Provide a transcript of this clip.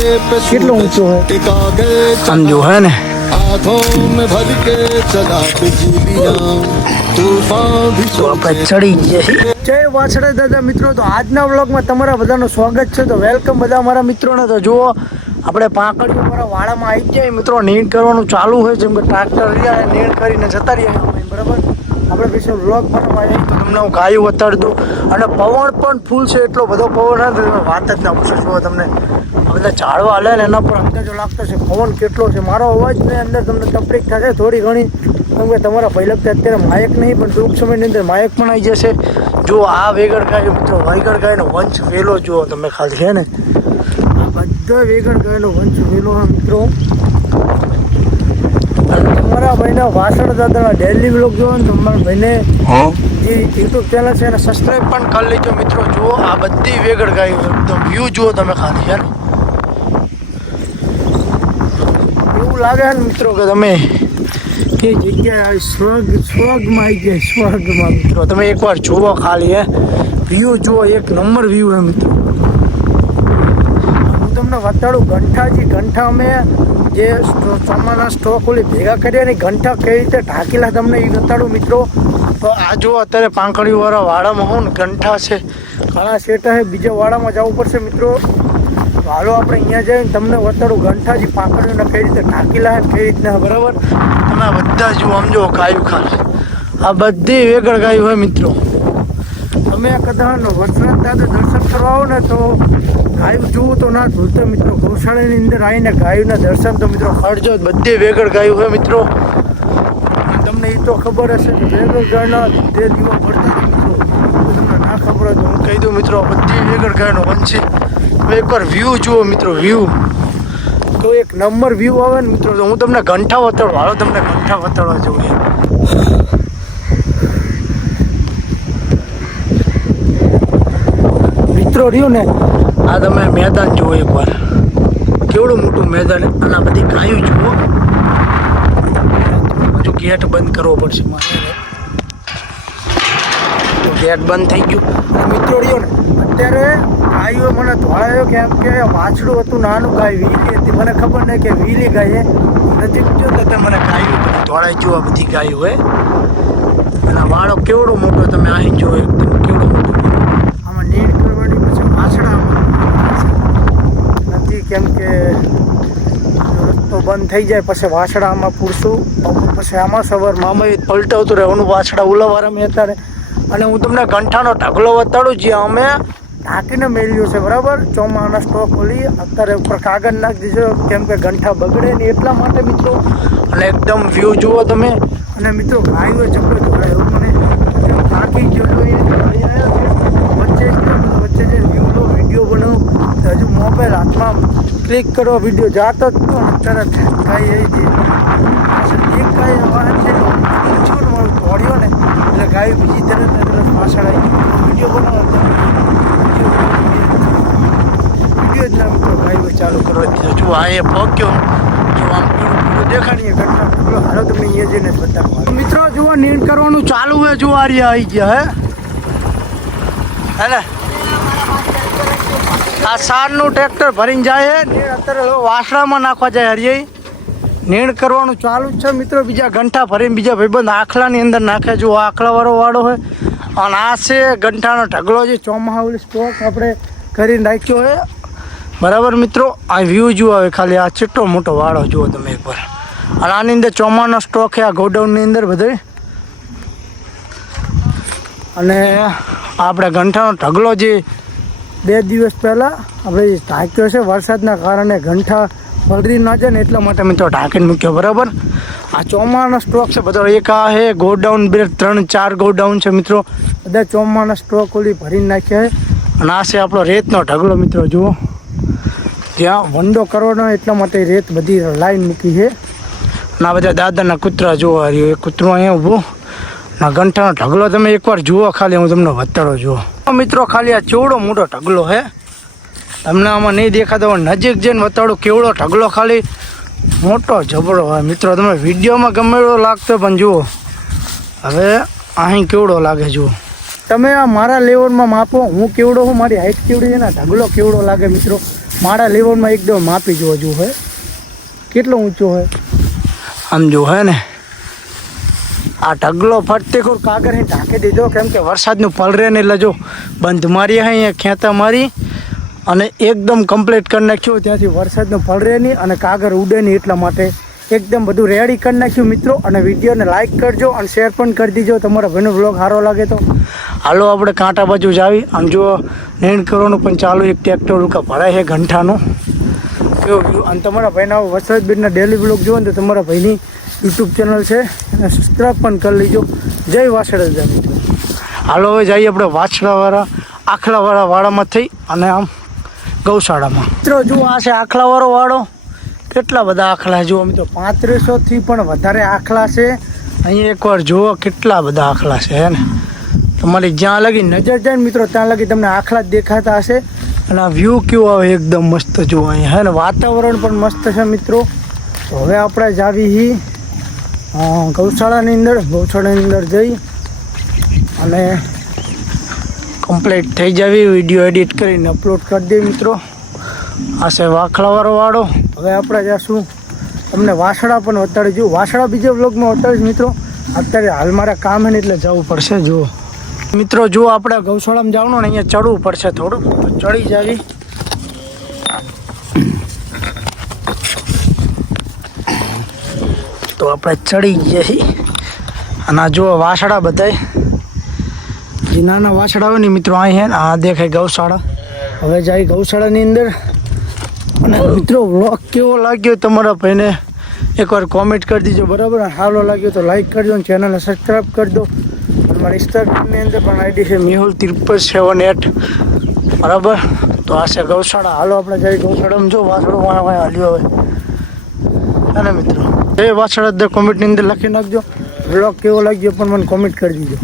કેટલો ઊંચો હોય આમ જો હે ને આપણે ચડી ગયા. જય વાછડા દાદા મિત્રો, તો આજના વ્લોગમાં તમારા બધાનું સ્વાગત છે. તો વેલકમ બધા મારા મિત્રોને. તો જુઓ આપણે પાંકડીઓ મારા વાડામાં આવી જાય મિત્રો, નીણ કરવાનું ચાલુ હોય. જેમ કે ટ્રેક્ટર રહ્યા નીણ કરીને જતા રહ્યા બરાબર. આપણે પછી વ્લોગ બનાવવા આવી તો તમને હું ગાયું બતાડી દઉં. અને પવન પણ ફૂલ છે, એટલો બધો પવન છે તમે વાત જ ના પૂછો. જુઓ તમને બધા ઝાડવા હાલે ને એના પર અંદાજો લાગતો છે પવન કેટલો છે. મારો અવાજ ને અંદર તમને તકલીફ થશે થોડી ઘણી, કેમ કે તમારા પહેલાં અત્યારે માયક નહીં, પણ ટૂંક સમયની અંદર માયક પણ આવી જશે. જો આ વેગડ ગાય મિત્રો, વાયગડ ગાયનો વંશ વેલો જુઓ તમે ખાલી છે ને, આ બધા વેગડ ગાયનો વંશ વેલો હા મિત્રો. તમારા ભાઈને વાસણ દાદાના ડેલી વ્લોગ જોવો ને, તમારા ભાઈને જે યુટ્યુબ ચેનલ છે એને સબસ્ક્રાઈબ પણ કરી લેજો મિત્રો. જુઓ આ બધી વેગડ ગાયો એકદમ વ્યૂ જુઓ તમે ખાલી છે ને, એવું લાગે ને મિત્રો કે તમે એ જગ્યાએ સ્વર્ગમાં આવી ગયા. સ્વર્ગમાં મિત્રો તમે એકવાર જુઓ ખાલી હે વ્યૂ જુઓ, એક નંબર વ્યૂ હે મિત્રો. હું તમને બતાડું ગંઠા અમે જે ચોમાના સ્ટોક ઓલી ભેગા કર્યા ને ગંઠા કઈ રીતે ઢાંકેલા તમને એ બતાડું મિત્રો. તો આ જો અત્યારે પાંકડીવાળા વાડામાં હોઉં ને ગંઠા છે, ઘણા શેટા છે, બીજા વાડામાં જવું પડશે મિત્રો. હાલો આપણે અહીંયા જઈને તમને બતાડું ગંઠાજી પાંકડીઓને કઈ રીતે ઢાંકેલા છે, કઈ રીતના બરાબર. તમે બધા જુઓ સમજો ગાયું ખાલી આ બધી વેગળ ગાયું હોય મિત્રો. તમે કદાચ વરસાદ દાદા દર્શન કરવા આવો ને તો ગાયું જુઓ તો ના ભૂલતો મિત્રો. ગૌશાળાની અંદર આવીને ગાયુંના દર્શન તો મિત્રો કરજો. બધી વેગળ ગાયું હોય મિત્રો. તમને એ તો ખબર હશે કે વેગળ ગાયના તે દીવા પડતા મિત્રો, તમને ના ખબર હોય તો હું કહી દઉં મિત્રો, બધી વેગળ ગાયનો વંશ છે. એકવાર વ્યૂ જુઓ મિત્રો, વ્યૂ તો એક નંબર વ્યૂ આવે ને મિત્રો. તો હું તમને ગંઠા વતાડું, હાલો તમને ગંઠા વતાડવા જવું મિત્રો. રહ્યું ને આ તમે મેદાન જુઓ એકવાર, કેવડું મોટું મેદાન અને આ બધી ગાયું જુઓ. હજુ ગેટ બંધ કરવો પડશે મારે, તો ગેટ બંધ થઈ ગયું મિત્રો. રહ્યો ને અત્યારે ગાયો મને ધોળાયો કેમ કે વાછડું હતું નાનું, ગાય વીલી હતી. મને ખબર નહીં કે વીલી ગાય નથી જોતો તો મને ગાયું બધી ધોળાઈ જુઓ, બધી ગાયો હોય. અને વાળો કેવડો મોટો તમે અહીં જુઓ, એકદમ કેવડો મોટો. આમાં નીણ કરવાની પછી વાછડામાં નથી, કેમ કે રસ્તો બંધ થઈ જાય પછી વાછડામાં પૂરશું. પછી આમાં સવારમાં આમાં પલટાવતું રહેવાનું વાછડા ઉલાવારામાં અત્યારે. અને હું તમને ગંઠાનો ઢગલો બતાડું જ્યાં અમે ઢાંકીને મેળ્યો છે બરાબર. ચોમાના સ્ટોક ઓલી અત્યારે ઉપર કાગળ નાખી દીધો કેમ કે ગંઠા બગડે નહીં એટલા માટે મિત્રો. અને એકદમ વ્યૂ જુઓ તમે. અને મિત્રો ગાયો જબરો જોડાય એવું મને ઢાંકી ગયો વચ્ચે જે વ્યૂ લો વિડીયો બનાવો. હજુ મોબાઈલ હાથમાં ક્લિક કરો વિડીયો જાતો જ તો તરત ગાય આવી એક ગાય વાત છે દોડ્યો ને એટલે ગાય બીજી તરત પાછળ આવી વિડીયો બનાવો. વિડીયો જ ના મિત્રો ગાયો ચાલુ કરવા દીધો. જો આ એ પગ્યો જો આમ દેખાડીએ ઘટના હાલો તમને અહીંયા જઈને બતાવો મિત્રો. જુઓ નીણ કરવાનું ચાલુ હોય, જો આ રહ્યા આવી ગયા હે ને. આ સારનું ટ્રેક્ટર ભરીને જાય નીણ અત્યારે વાસણામાં નાખવા જાય હરિયાઈ. નીણ કરવાનું ચાલુ જ છે મિત્રો. બીજા ગંઠા ભરીને બીજા ભાઈબંધ આખલાની અંદર નાખે. જો આખલાવાળો વાળો હોય અને આ છે ગંઠાનો ઢગલો જે ચોમાહાવલી સ્ટોક આપણે કરીને રાખ્યો હોય બરાબર મિત્રો. આ વ્યૂ જુઓ આવે ખાલી, આ કેટલો મોટો વાળો જુઓ તમે એકવાર. અને આની અંદર ચોમાનો સ્ટોક છે આ ગોડાઉનની અંદર બધે. અને આપણે ગંઠાનો ઢગલો જે 2 દિવસ પહેલાં આપણે ઢાંક્યો છે વરસાદના કારણે ગંઠા પલરી ના જાય ને એટલા માટે મિત્રો ઢાંકીને મૂક્યો બરાબર. આ ચોમાનો સ્ટોક છે બધો. એક આ છે ગોડાઉન, 2 3 4 ગોડાઉન છે મિત્રો. બધા ચોમાના સ્ટોક ઓલી ભરીને નાખ્યા છે. અને આ છે આપણો રેતનો ઢગલો મિત્રો. જુઓ ત્યાં વંડો કરવાનો એટલા માટે રેત બધી લાઈન મૂકી છે. અને આ બધા દાદાના કૂતરા જોવા રહ્યું, એ કૂતરું અહીંયા ઊભું. ના ગંઠાનો ઢગલો તમે એકવાર જુઓ ખાલી, હું તમને વતાડો જુઓ મિત્રો. ખાલી આ ચેવડો મોટો ઢગલો છે, તમને આમાં નહીં દેખાતો નજીક જઈને વતાડું કેવડો ઢગલો ખાલી મોટો જબરો હોય મિત્રો. તમે વિડીયોમાં ગમે એવો લાગતો પણ જુઓ હવે અહીં કેવડો લાગે જુઓ તમે. આ મારા લેવલમાં માપો હું કેવડો હું, મારી હાઈટ કેવડી છે ને ઢગલો કેવડો લાગે મિત્રો. મારા લેવલમાં એકદમ માપી જોવા જેવું હોય. કેટલો ઊંચો હોય આમ જો હે ને. આ ઢગલો ફરતે કોર કાગળ ઢાંકી દીધો કેમ કે વરસાદનું પલરે ને એટલે જો બંધ મારી અહીંયા ખેંચા મારી અને એકદમ કમ્પ્લીટ કરી નાખ્યું. ત્યાંથી વરસાદનું પલરે નહીં અને કાગળ ઉડે નહીં એટલા માટે એકદમ બધું રેડી કરી નાખ્યું મિત્રો. અને વિડીયોને લાઇક કરજો અને શેર પણ કરી દીજો. તમારા ભાઈનો વ્લોગ સારો લાગે તો હાલો આપણે કાંટા બાજુ જ આવી. આમ જો નેણ કરવાનું પણ ચાલુ. એક ટ્રેક્ટર ઉકા ભરાય છે ઘંટાનું કેવો વ્યૂ. અને તમારા ભાઈના વસરાજબેનના ડેલી વ્લોગ જુઓ ને તો તમારા ભાઈની યુટ્યુબ ચેનલ છે અને સબસ્ક્રાઈબ પણ કરી લેજો. જય વાછડા મિત્રો. હાલો હવે જઈએ આપણે વાછડાવાળા આખલાવાળા વાડામાં થઈ અને આમ ગૌશાળામાં. મિત્રો જુઓ આ છે આખલાવાળો વાડો. કેટલા બધા આખલા જુઓ મિત્રો 3500થી પણ વધારે આખલા છે અહીંયા. એકવાર જુઓ કેટલા બધા આખલા છે હે ને. તમારી જ્યાં લગી નજર જાય ને મિત્રો ત્યાં લગી તમને આખલા જ દેખાતા હશે. અને આ વ્યૂ કેવો આવે એકદમ મસ્ત જુઓ અહીંયા હે ને. વાતાવરણ પણ મસ્ત છે મિત્રો. તો હવે આપણે જ આવી ગૌશાળાની અંદર જઈ અને કમ્પ્લીટ થઈ જાવી. વિડીયો એડિટ કરીને અપલોડ કરી દઈએ મિત્રો. આ છે વાખલાવાળો વાડો. હવે આપણે જઈશું તમને વાસડા પણ વતાડી જવું. વાસડા બીજા વ્લોગમાં વતાડીશ મિત્રો. અત્યારે હાલ મારા કામ હે ને એટલે જવું પડશે. જુઓ મિત્રો જુઓ આપણે ગૌશાળામાં જવાનું ને અહીંયા ચડવું પડશે થોડું. ચડી જાવી. તો આપણે ચડી જઈએ. અને આ જુઓ વાસડા બધાય જે નાના વાસડા હોય ને મિત્રો અહીં હે ને આ દેખાય ગૌશાળા. હવે જાય ગૌશાળાની અંદર. અને મિત્રો વ્લોગ કેવો લાગ્યો તમારા ભાઈને એકવાર કોમેન્ટ કરી દીજો બરાબર. સારો લાગ્યો તો લાઈક કરજો અને ચેનલને સબસ્ક્રાઈબ કરી દો. મારા ઇન્સ્ટાગ્રામની અંદર પણ આઈડી છે મેહુલ6378 બરાબર. તો આ છે ગૌશાળા. હાલો આપણે જઈએ ગૌશાળામાં. જો વાસડો વાળા હાલ્યો હવે અને મિત્રો જય વાછડા કોમેન્ટની અંદર લખી નાખજો. વ્લોગ કેવો લાગ્યો પણ મને કોમેન્ટ કરી દીજો.